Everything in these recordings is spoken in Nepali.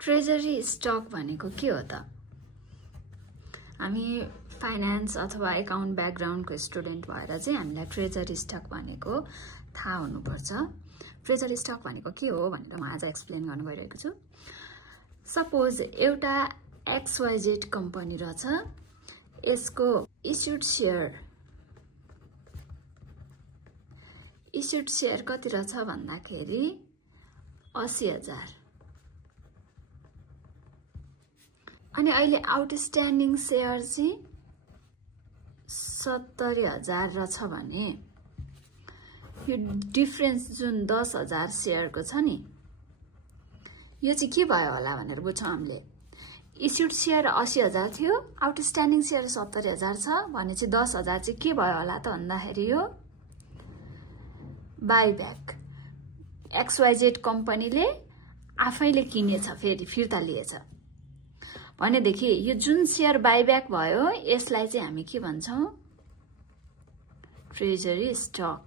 ट्रेजरी स्टक भनेको के हो त? हामी फाइनान्स अथवा एकाउन्ट ब्याकग्राउन्डको स्टुडेन्ट भएर चाहिँ हामीलाई ट्रेजरी स्टक भनेको थाहा हुनुपर्छ। ट्रेजरी स्टक भनेको के हो भनेर म आज एक्सप्लेन गर्न गइरहेको छु। सपोज एउटा XYZ कम्पनी रहेछ, यसको इस्युड सेयर कति रहेछ भन्दाखेरि 80,000। अनि अहिले आउटस्ट्यान्डिङ सेयर चाहिँ 70,000 रहेछ भने यो डिफरेन्स जुन 10,000 सेयरको छ नि, यो चाहिँ के भयो होला भनेर बुझ्छौँ हामीले। इस्युड सेयर 80,000 थियो, आउटस्ट्यान्डिङ सेयर 70,000 छ भने चाहिँ 10,000 चाहिँ के भयो होला त भन्दाखेरि यो बाइब्याक। XYZ कम्पनीले आफैले किनेछ, फेरि फिर्ता लिएछ भनेदेखि यो जुन सेयर बाइब्याक भयो यसलाई चाहिँ हामी के भन्छौँ? Treasury stock.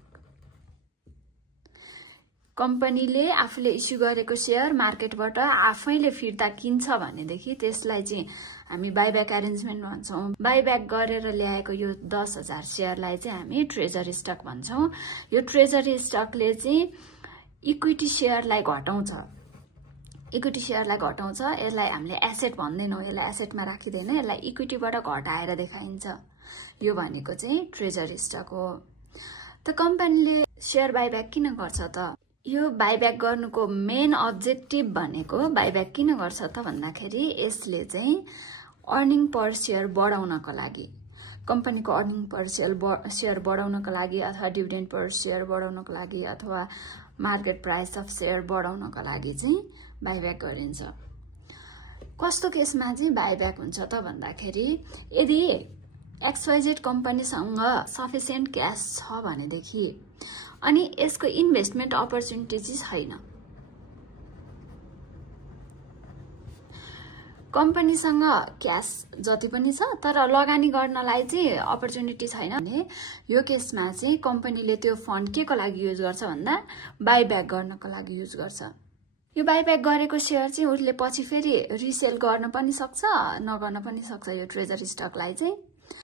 कम्पनीले आफूले इस्यु गरेको सेयर मार्केटबाट आफैले फिर्ता किन्छ भनेदेखि त्यसलाई चाहिँ हामी बाइब्याक एरेन्जमेन्ट भन्छौँ। बाइब्याक गरेर ल्याएको यो 10,000 सेयरलाई चाहिँ हामी ट्रेजरी स्टक भन्छौँ। यो ट्रेजरी स्टकले चाहिँ इक्विटी सेयरलाई घटाउँछ। यसलाई हामीले एसेट भन्दैनौँ, यसलाई एसेटमा राखिँदैन, यसलाई इक्विटीबाट घटाएर देखाइन्छ। यो भनेको चाहिँ ट्रेजरी स्टक हो। त कम्पनीले सेयर बाइब्याक किन गर्छ त? यो बाइब्याक गर्नुको मेन अब्जेक्टिभ भनेको बाइब्याक किन गर्छ त भन्दाखेरि यसले चाहिँ अर्निङ पर सेयर बढाउनको लागि, कम्पनीको अर्निङ पर सेयर बढाउनको लागि अथवा डिभिडेन्ड पर सेयर बढाउनको लागि अथवा मार्केट प्राइस अफ सेयर बढाउनको लागि चाहिँ बाइब्याक गरिन्छ। कस्तो केसमा चाहिँ बाइब्याक हुन्छ त भन्दाखेरि यदि XYZ कम्पनीसँग सफिसियन्ट क्यास छ भनेदेखि अनि यसको इन्भेस्टमेन्ट अपर्च्युनिटी चाहिँ छैन, कम्पनीसँग क्यास जति पनि छ तर लगानी गर्नलाई चाहिँ अपर्च्युनिटी छैन भने यो केसमा चाहिँ कम्पनीले त्यो फन्ड के को लागि युज गर्छ भन्दा बाइब्याक गर्नको लागि युज गर्छ। यो बाइब्याक गरेको सेयर चाहिँ उसले पछि फेरि रिसेल गर्न पनि सक्छ, नगर्न पनि सक्छ यो ट्रेजरी स्टकलाई चाहिँ।